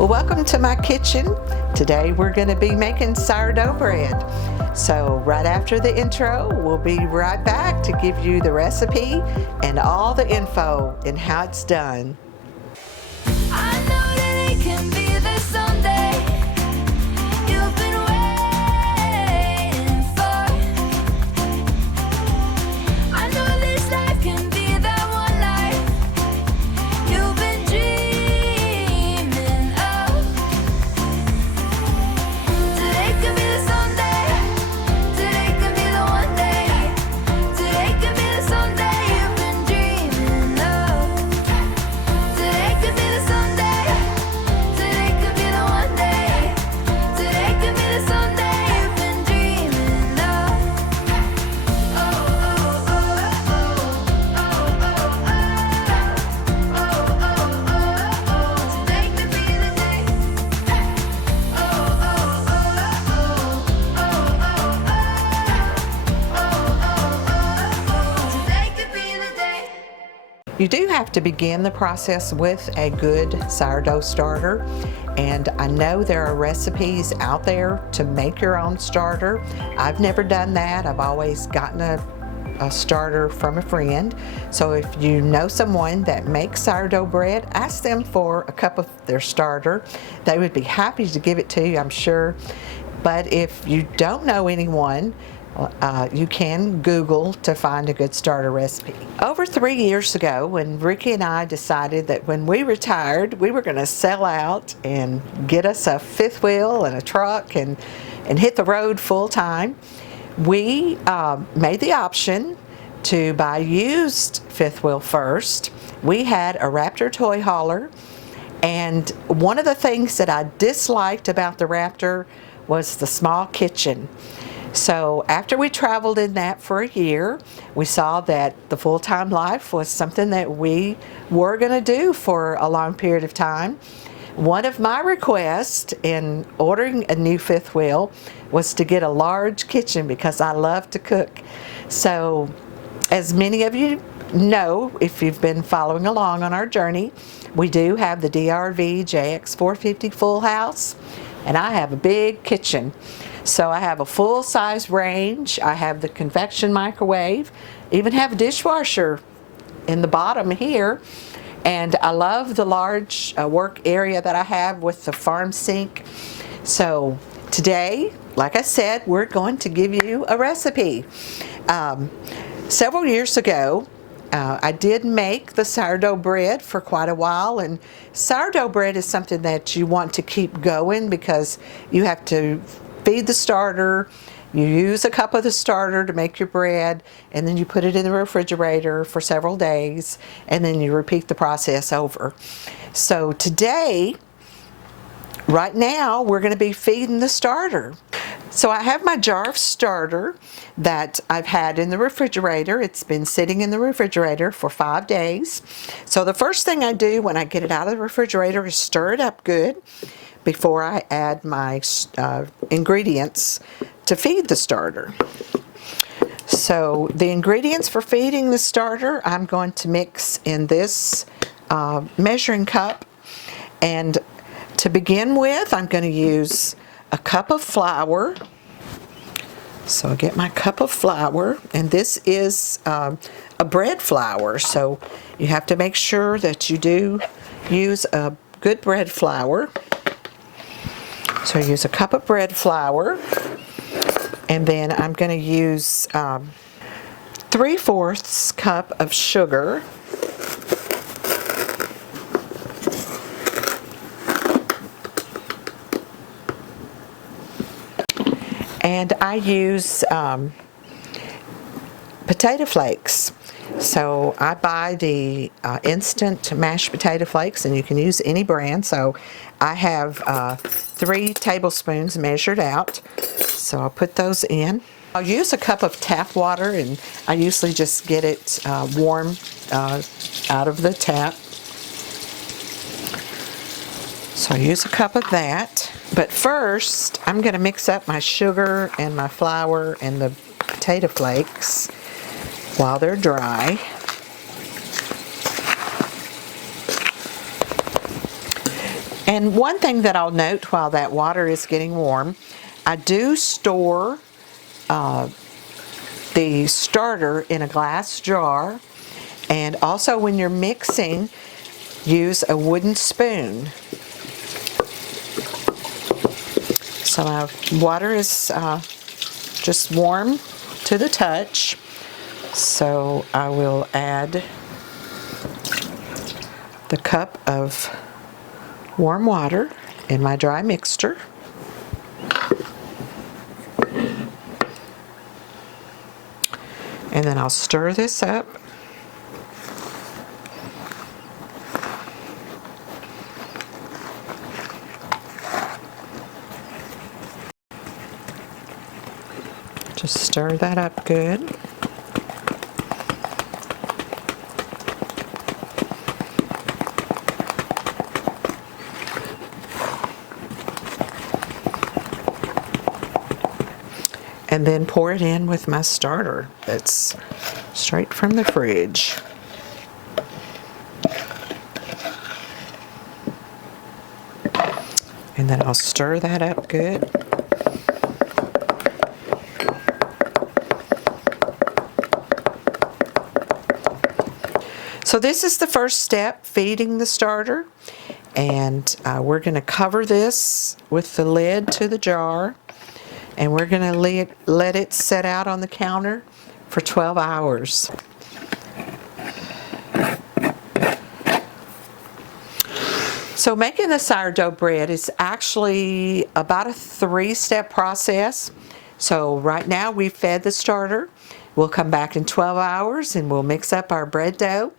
Well, welcome to my kitchen. Today we're going to be making sourdough bread. So right after the intro, we'll be right back to give you the recipe and all the info and how it's done. I know that it can be there someday. You've been waiting for. I know this life can be that one life you've been dreaming of. Today could be the someday. Today could be the one day. Today could be the someday you've been dreaming of. Today could be the someday. Today could be the one day. Today could be the someday you've been dreaming of. Oh, oh, oh, oh, oh, oh, oh. Today could be the day. Oh, oh, oh, oh, today could be the day. You do have to begin the process with a good sourdough starter, and I know there are recipes out there to make your own starter. I've never done that. I've always gotten a starter from a friend. So if you know someone that makes sourdough bread, ask them for a cup of their starter. They would be happy to give it to you, I'm sure. But if you don't know anyone, you can Google to find a good starter recipe. Over 3 years ago, when Ricky and I decided that when we retired, we were going to sell out and get us a fifth wheel and a truck and hit the road full time, we made the option to buy used fifth wheel first. We had a Raptor toy hauler, and one of the things that I disliked about the Raptor was the small kitchen. So after we traveled in that for a year, we saw that the full-time life was something that we were going to do for a long period of time. One of my requests in ordering a new fifth wheel was to get a large kitchen because I love to cook. So as many of you know, if you've been following along on our journey, we do have the DRV JX450 full house, and I have a big kitchen. So I have a full-size range, I have the convection microwave, even have a dishwasher in the bottom here, and I love the large work area that I have with the farm sink. So today, like I said, we're going to give you a recipe. Several years ago, I did make the sourdough bread for quite a while, and sourdough bread is something that you want to keep going because you have to feed the starter, you use a cup of the starter to make your bread, and then you put it in the refrigerator for several days, and then you repeat the process over. So today, right now, we're going to be feeding the starter. So I have my jar of starter that I've had in the refrigerator. It's been sitting in the refrigerator for 5 days. So the first thing I do when I get it out of the refrigerator is stir it up good before I add my ingredients to feed the starter. So the ingredients for feeding the starter, I'm going to mix in this measuring cup. And to begin with, I'm going to use a cup of flour. So I get my cup of flour, and this is a bread flour, so you have to make sure that you do use a good bread flour. So I use a cup of bread flour, and then I'm going to use 3/4 cup of sugar. And I use potato flakes. So I buy the instant mashed potato flakes, and you can use any brand. So I have 3 tablespoons measured out. So I'll put those in. I'll use a cup of tap water, and I usually just get it warm out of the tap. So I use a cup of that. But first, I'm going to mix up my sugar and my flour and the potato flakes while they're dry. And one thing that I'll note while that water is getting warm, I do store the starter in a glass jar, and also when you're mixing, use a wooden spoon. So my water is just warm to the touch, so I will add the cup of warm water in my dry mixture. And then I'll stir this up. Just stir that up good. And then pour it in with my starter that's straight from the fridge. And then I'll stir that up good. So this is the first step, feeding the starter. And we're going to cover this with the lid to the jar. And we're going to let it set out on the counter for 12 hours. So making the sourdough bread is actually about a 3-step process. So right now we've fed the starter. We'll come back in 12 hours and we'll mix up our bread dough.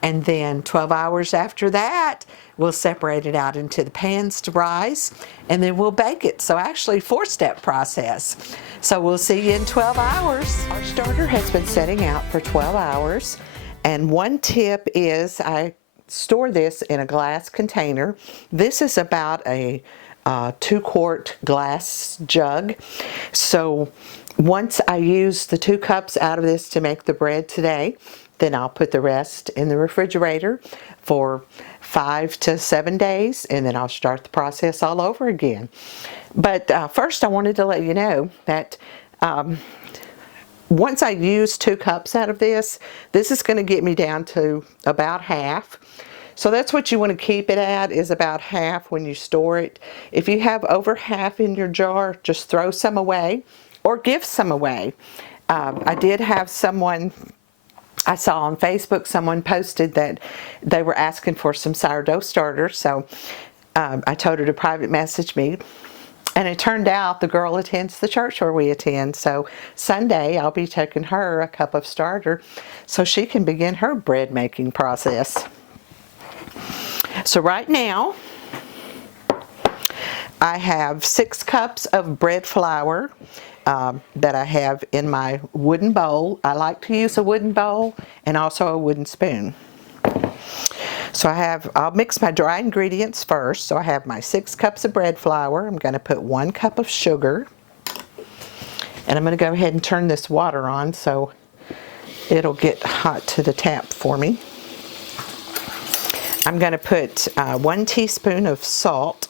And then 12 hours after that, we'll separate it out into the pans to rise, and then we'll bake it. So actually 4-step process. So we'll see you in 12 hours. Our starter has been setting out for 12 hours. And one tip is I store this in a glass container. This is about a 2-quart glass jug. So once I use the 2 cups out of this to make the bread today, then I'll put the rest in the refrigerator for 5 to 7 days, and then I'll start the process all over again. But first I wanted to let you know that once I use 2 cups out of this, this is going to get me down to about half. So that's what you want to keep it at, is about half when you store it. If you have over half in your jar, just throw some away or give some away. I did have someone, I saw on Facebook, someone posted that they were asking for some sourdough starter, so I told her to private message me. And it turned out the girl attends the church where we attend, so Sunday I'll be taking her a cup of starter so she can begin her bread making process. So right now I have 6 cups of bread flour that I have in my wooden bowl. I like to use a wooden bowl and also a wooden spoon. So I'll mix my dry ingredients first. So I have my 6 cups of bread flour. I'm going to put 1 cup of sugar. And I'm going to go ahead and turn this water on so it'll get hot to the tap for me. I'm going to put 1 teaspoon of salt.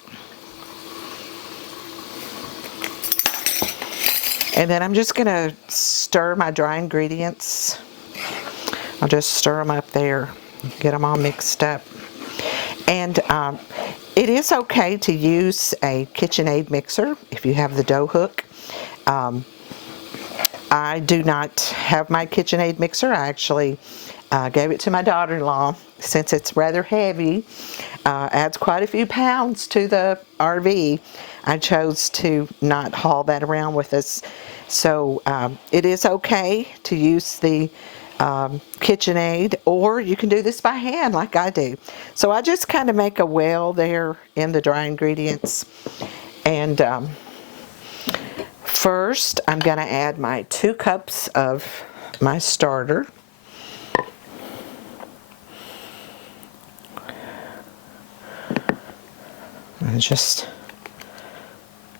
And then I'm just going to stir my dry ingredients. I'll just stir them up there, get them all mixed up. And it is okay to use a KitchenAid mixer if you have the dough hook. I do not have my KitchenAid mixer. I actually gave it to my daughter-in-law since it's rather heavy. Adds quite a few pounds to the RV. I chose to not haul that around with us. So it is okay to use the KitchenAid, or you can do this by hand like I do. So I just kind of make a well there in the dry ingredients. And first I'm going to add my 2 cups of my starter. And just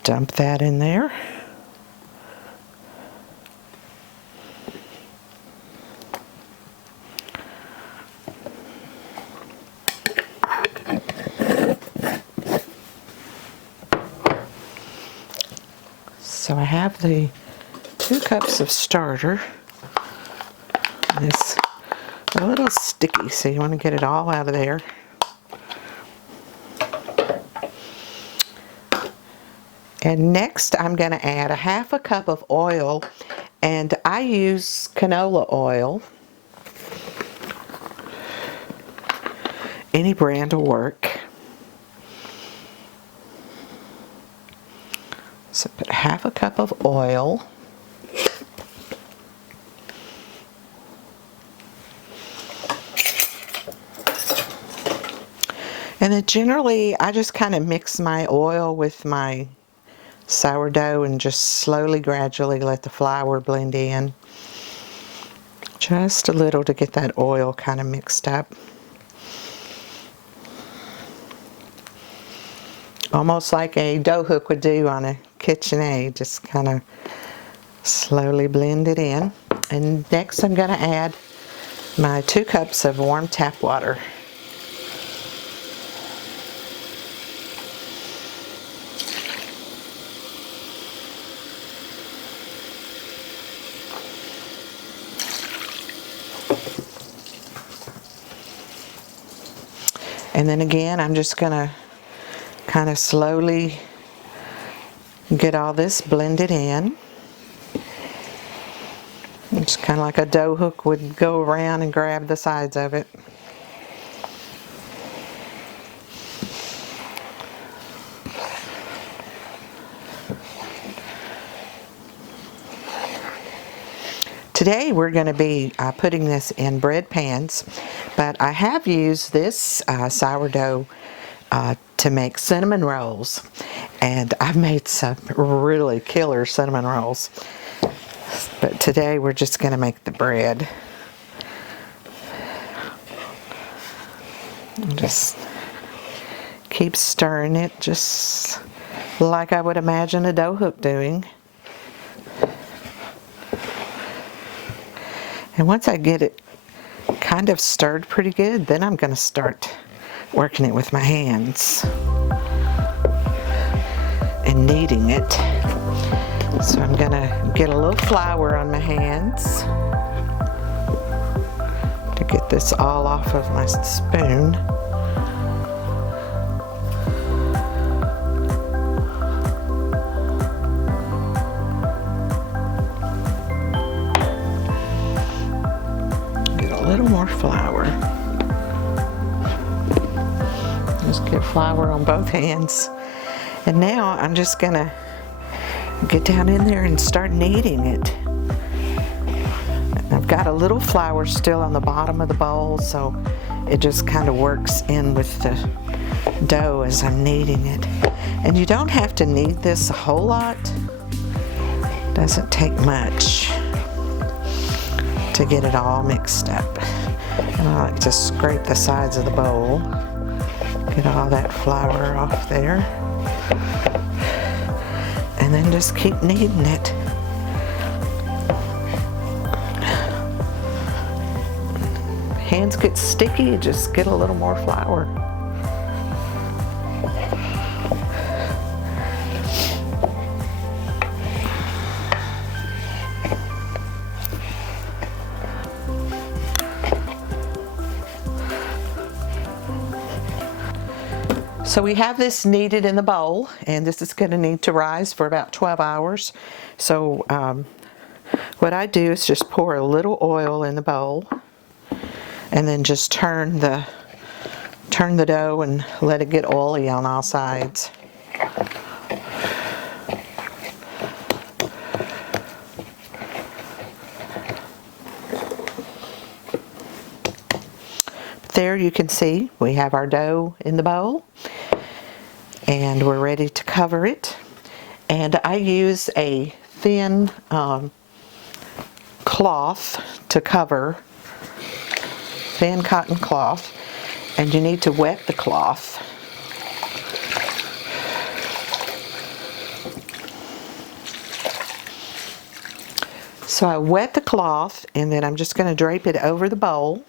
dump that in there. So I have the 2 cups of starter. And it's a little sticky, so you want to get it all out of there. And next I'm going to add a 1/2 cup of oil, and I use canola oil. Any brand will work. So put 1/2 cup of oil. And then generally I just kind of mix my oil with my sourdough and just slowly, gradually let the flour blend in. Just a little to get that oil kind of mixed up. Almost like a dough hook would do on a KitchenAid, just kind of slowly blend it in. And next I'm going to add my 2 cups of warm tap water. And then again, I'm just going to kind of slowly get all this blended in. It's kind of like a dough hook would go around and grab the sides of it. Today we're going to be putting this in bread pans, but I have used this sourdough to make cinnamon rolls, and I've made some really killer cinnamon rolls. But today we're just going to make the bread. And just keep stirring it, just like I would imagine a dough hook doing. And once I get it kind of stirred pretty good, then I'm going to start working it with my hands and kneading it. So I'm going to get a little flour on my hands to get this all off of my spoon. More flour. Just get flour on both hands. And now I'm just gonna get down in there and start kneading it. I've got a little flour still on the bottom of the bowl, so it just kind of works in with the dough as I'm kneading it. And you don't have to knead this a whole lot. Doesn't take much to get it all mixed up. And I like to scrape the sides of the bowl, get all that flour off there, and then just keep kneading it. Hands get sticky, just get a little more flour. So we have this kneaded in the bowl, and this is going to need to rise for about 12 hours. So what I do is just pour a little oil in the bowl, and then just turn the dough and let it get oily on all sides. There you can see we have our dough in the bowl, and we're ready to cover it. And I use a thin cloth to cover, thin cotton cloth, and you need to wet the cloth. So I wet the cloth, and then I'm just going to drape it over the bowl.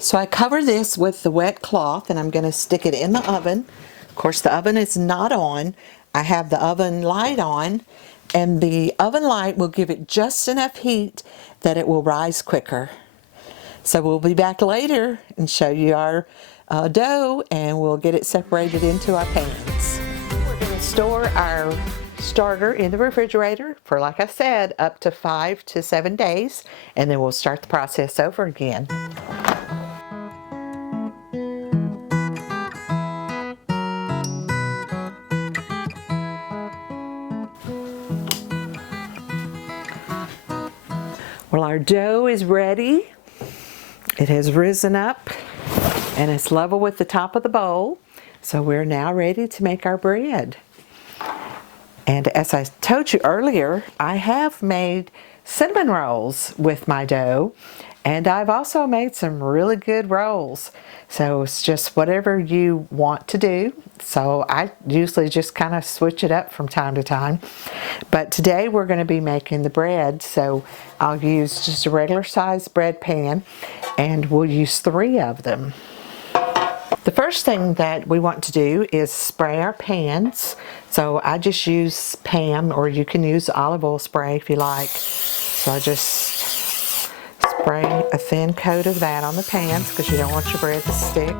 So I cover this with the wet cloth, and I'm going to stick it in the oven course, the oven is not on. I have the oven light on, and the oven light will give it just enough heat that it will rise quicker. So we'll be back later and show you our dough, and we'll get it separated into our pans. We're going to store our starter in the refrigerator for, like I said, up to 5 to 7 days, and then we'll start the process over again. Well, our dough is ready. It has risen up and it's level with the top of the bowl. So we're now ready to make our bread. And as I told you earlier, I have made cinnamon rolls with my dough, and I've also made some really good rolls. So it's just whatever you want to do. So I usually just kind of switch it up from time to time. But today we're going to be making the bread, so I'll use just a regular size bread pan, and we'll use 3 of them. The first thing that we want to do is spray our pans. So I just use Pam, or you can use olive oil spray if you like. So I just spray a thin coat of that on the pans because you don't want your bread to stick.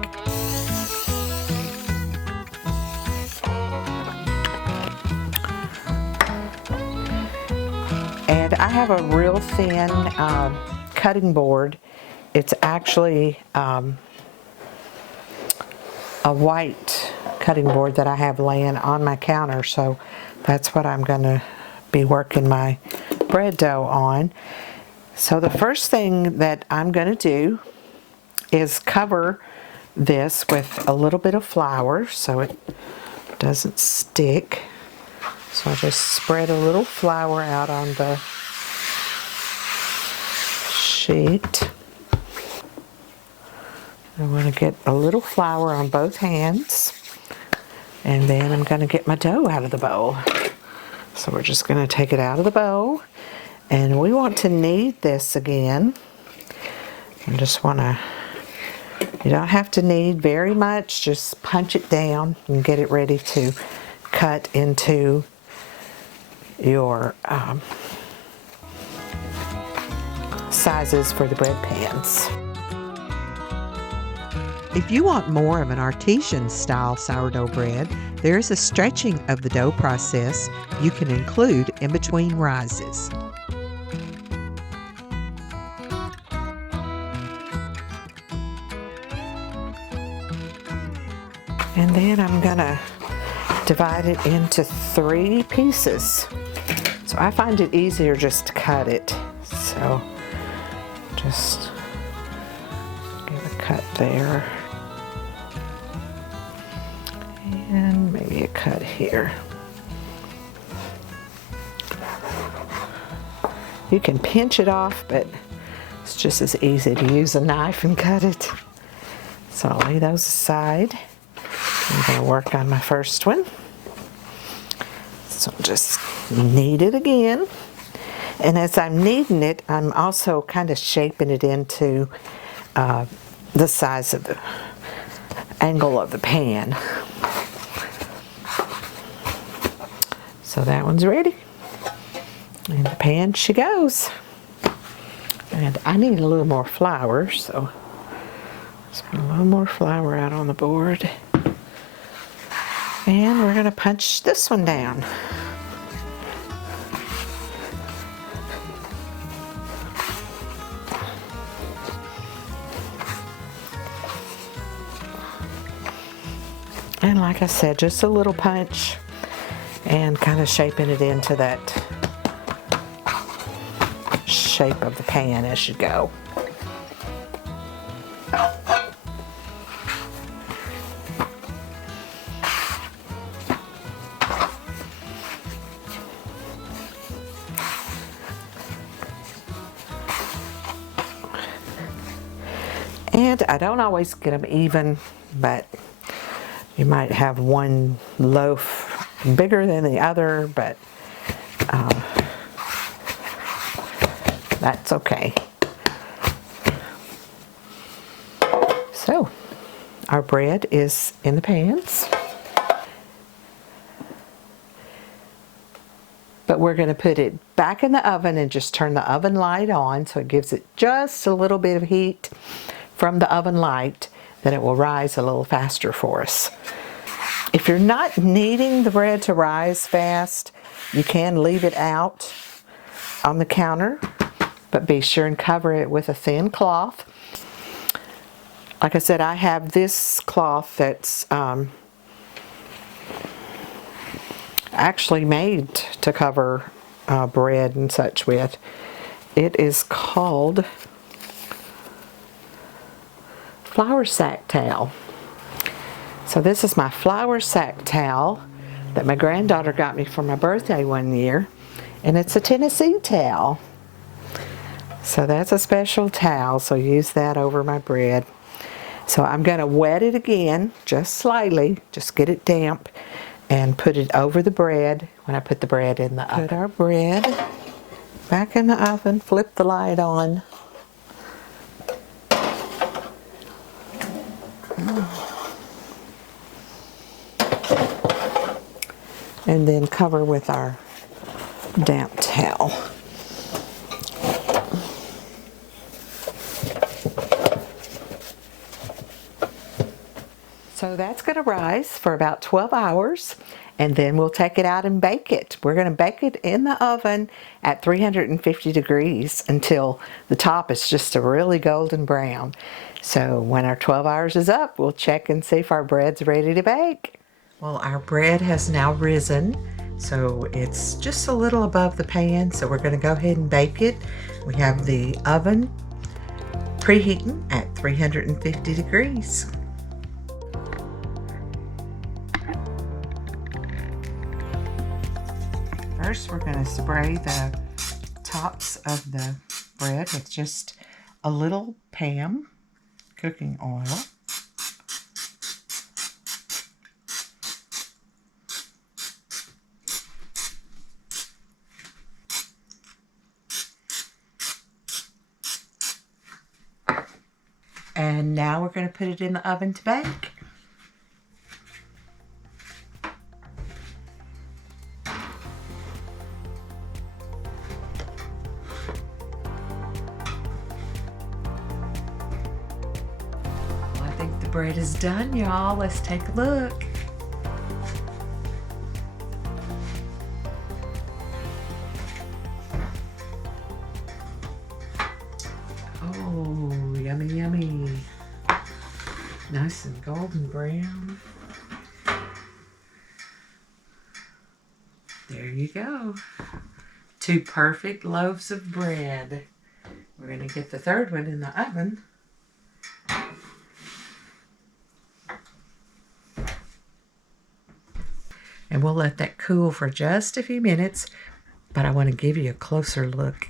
And I have a real thin cutting board. It's actually a white cutting board that I have laying on my counter, so that's what I'm going to be working my bread dough on. So the first thing that I'm going to do is cover this with a little bit of flour so it doesn't stick. So I just spread a little flour out on the sheet. I want to get a little flour on both hands, and then I'm going to get my dough out of the bowl. So we're just going to take it out of the bowl, and we want to knead this again. I just want to, you don't have to knead very much, just punch it down and get it ready to cut into your sizes for the bread pans. If you want more of an artesian style sourdough bread, there is a stretching of the dough process you can include in between rises. And then I'm gonna divide it into 3 pieces. So I find it easier just to cut it. So just give a cut there. And maybe a cut here. You can pinch it off, but it's just as easy to use a knife and cut it. So I'll lay those aside. I'm going to work on my first one. So just knead it again. And as I'm kneading it, I'm also kind of shaping it into the size of the angle of the pan. So that one's ready. And the pan she goes. And I need a little more flour, so let's put a little more flour out on the board. And we're going to punch this one down. And like I said, just a little punch and kind of shaping it into that shape of the pan as you go. And I don't always get them even, but you might have one loaf bigger than the other, but that's okay. So our bread is in the pans. But we're going to put it back in the oven and just turn the oven light on so it gives it just a little bit of heat from the oven light, then it will rise a little faster for us. If you're not needing the bread to rise fast, you can leave it out on the counter, but be sure and cover it with a thin cloth. Like I said, I have this cloth that's actually made to cover bread and such with. It is called flour sack towel. So this is my flour sack towel that my granddaughter got me for my birthday one year, and it's a Tennessee towel. So that's a special towel, so use that over my bread. So I'm going to wet it again, just slightly, just get it damp, and put it over the bread when I put the bread in the oven. Put our bread back in the oven, flip the light on. And then cover with our damp towel. So that's going to rise for about 12 hours, and then we'll take it out and bake it. We're going to bake it in the oven at 350 degrees until the top is just a really golden brown. So when our 12 hours is up, we'll check and see if our bread's ready to bake. Well, our bread has now risen, so it's just a little above the pan, so we're going to go ahead and bake it. We have the oven preheating at 350 degrees. First, we're going to spray the tops of the bread with just a little Pam cooking oil. And now we're going to put it in the oven to bake. Well, I think the bread is done, y'all. Let's take a look. Oh, yummy, yummy. Nice and golden brown. There you go. 2 perfect loaves of bread. We're going to get the third one in the oven. And we'll let that cool for just a few minutes, but I want to give you a closer look.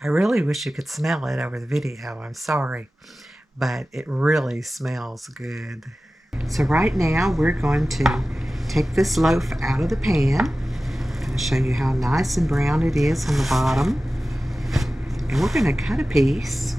I really wish you could smell it over the video. I'm sorry, but it really smells good. So right now we're going to take this loaf out of the pan. I'm going to show you how nice and brown it is on the bottom. And we're going to cut a piece.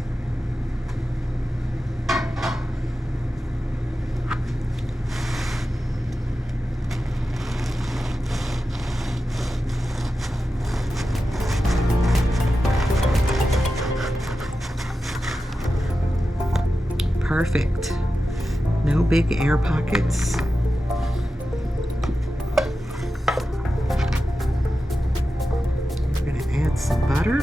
Perfect. No big air pockets. We're going to add some butter.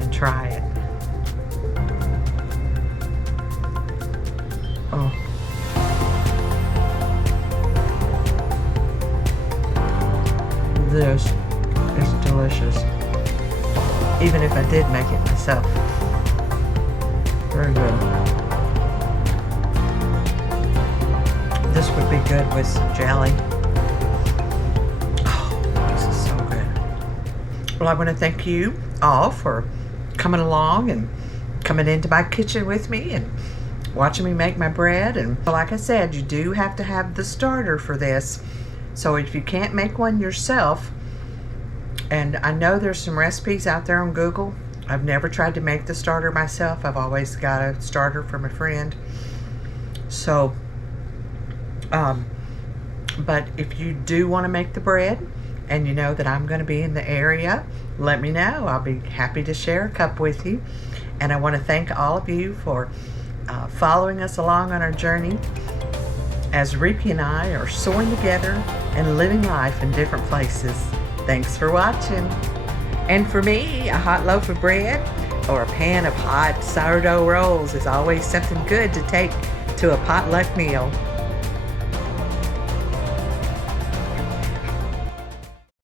And try it. Oh. This is delicious. Even if I did make it myself. Very good. This would be good with some jelly. Oh, this is so good. Well, I want to thank you all for coming along and coming into my kitchen with me and watching me make my bread. And like I said, you do have to have the starter for this. So if you can't make one yourself, and I know there's some recipes out there on Google. I've never tried to make the starter myself. I've always got a starter from a friend. So, but if you do want to make the bread and you know that I'm going to be in the area, let me know. I'll be happy to share a cup with you. And I want to thank all of you for following us along on our journey as Rickey and I are soaring together and living life in different places. Thanks for watching. And for me, a hot loaf of bread or a pan of hot sourdough rolls is always something good to take to a potluck meal.